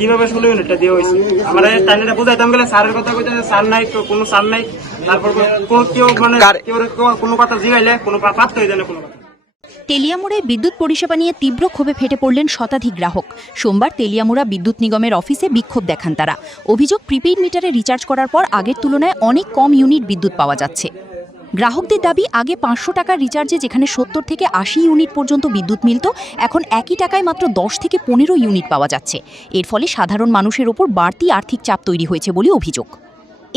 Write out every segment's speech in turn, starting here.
কিভাবে 16 ইউনিটটা দিয়ে হয়েছে আমরা টাইনেটা বুঝাইতাম গেলে স্যারের কথা কইতেছে স্যার নাই তো কোনো স্যার নাই তারপর কেউ মানে কেউ কোনো কথা জিগাইলে কোনো পাত্তা হয়ে যায় না কোনো কথা। তেলিয়ামুড়ায় বিদ্যুৎ পরিষেবা নিয়ে তীব্র ক্ষোভে ফেটে পড়লেন শতাধিক গ্রাহক। সোমবার তেলিয়ামুড়া বিদ্যুৎ নিগমের অফিসে বিক্ষোভ দেখান তারা। অভিযোগ, প্রিপেইড মিটারে রিচার্জ করার পর আগের তুলনায় অনেক কম ইউনিট বিদ্যুৎ পাওয়া যাচ্ছে। গ্রাহকদের দাবি, আগে 500 টাকার রিচার্জে যেখানে 70 থেকে 80 ইউনিট পর্যন্ত বিদ্যুৎ মিলত, এখন একই টাকায় মাত্র 10 থেকে 15 ইউনিট পাওয়া যাচ্ছে। এর ফলে সাধারণ মানুষের ওপর বাড়তি আর্থিক চাপ তৈরি হয়েছে বলে অভিযোগ।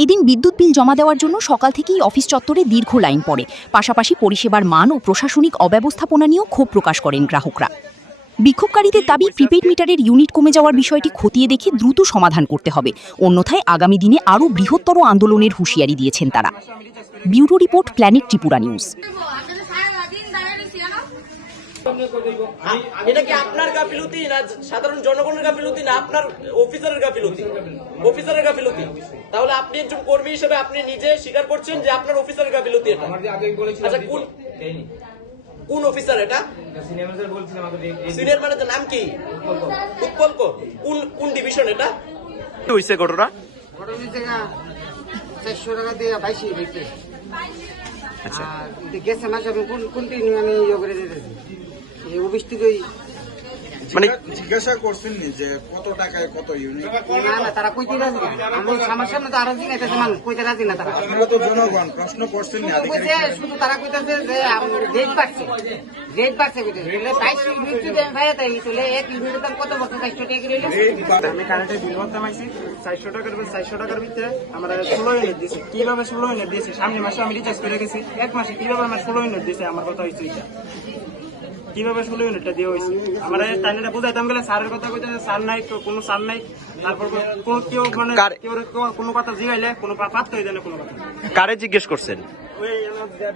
এদিন বিদ্যুৎ বিল জমা দেওয়ার জন্য সকাল থেকেই অফিস চত্বরে দীর্ঘ লাইন পড়ে। পাশাপাশি পরিষেবার মান ও প্রশাসনিক অব্যবস্থাপনা নিয়েও ক্ষোভ প্রকাশ করেন গ্রাহকরা। বিক্ষোভকারীদের দাবি, প্রিপেইড মিটারের ইউনিট কমে যাওয়ার বিষয়টি খতিয়ে দেখে দ্রুত সমাধান করতে হবে, অন্যথায় আগামী দিনে আরও বৃহত্তর আন্দোলনের হুঁশিয়ারি দিয়েছেন তারা। Bureau report, planet Tripura news. এটা কি আপনার গাফিলতি না সাধারণ জনগণের গাফিলতি না আপনার অফিসারের গাফিলতি? অফিসারের গাফিলতি। তাহলে আপনি একজন কর্মী হিসেবে আপনি নিজে স্বীকার করছেন যে আপনার অফিসারের গাফিলতি এটা। আচ্ছা, কোন অফিসার এটা? সিনিয়র ম্যানেজার নাম কি? উৎপলক। কোন ডিভিশন এটা? কি হইছে ঘটনা? 400 টাকা দিয়ে 22 হইছে। আচ্ছা, গেছে মাস আমি কোনটি আমি ইয়ে করে দিতেছি এই অফিস থেকেই। মানে জিজ্ঞাসা করছেন যে কত টাকায় কত ইউনিট? না না, তারা কইতে রাজি না। আমি আমার সামনে তো আরো জিজ্ঞাসা মানুষ কইতে রাজি না। তারা আপনারা তো জনগণ, প্রশ্ন করছেন না। কইছে শুধু তারা কইতাছে যে রেট বাড়ছে কইতেছে। 22 ইউনিট যদি আমি ভাইয়া তাই চলে এক ইউনিটের দাম কত বছর 400 টাকা করে হইলো। আমি কারেন্টের বিল করতে মাইছি 400 টাকার ভিতরে আমরা 16 ইউনিট দিয়েছি। কিভাবে 16 ইউনিট দিয়েছি? সামনে মাসে আমি রিচার্জ করে গেছি, এক মাসে কিভাবে আমার 16 ইউনিট দিয়েছে? আমার কথা হয়েছে এটা কিভাবে 16 ইউনিটটা দিয়ে হয়েছে আমরা টাইনেটা বুঝাইতাম গেলে স্যারের কথা কইতেছে স্যার নাই তো কোনো স্যার নাই তারপর কেউ মানে কেউ কোনো কথা জিগাইলে কোনো পাত্তা হয়ে যায় না কোনো কথা। কারে জিজ্ঞেস করছেন? ওই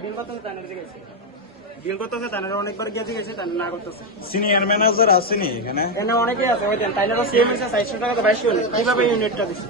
বিল করতে টাইনের জিগাইছে, বিল করতেছে টাইনের অনেকবার গিয়ে জিগাইছে, টাইনের না করতেছে। সিনিয়র ম্যানেজার আসেনি এখানে? এখানে অনেকেই আছে, ওই টাইনেরও সেম হয়েছে 400 টাকা তো 22 ইউনিট কিভাবে ইউনিটটা দিচ্ছে?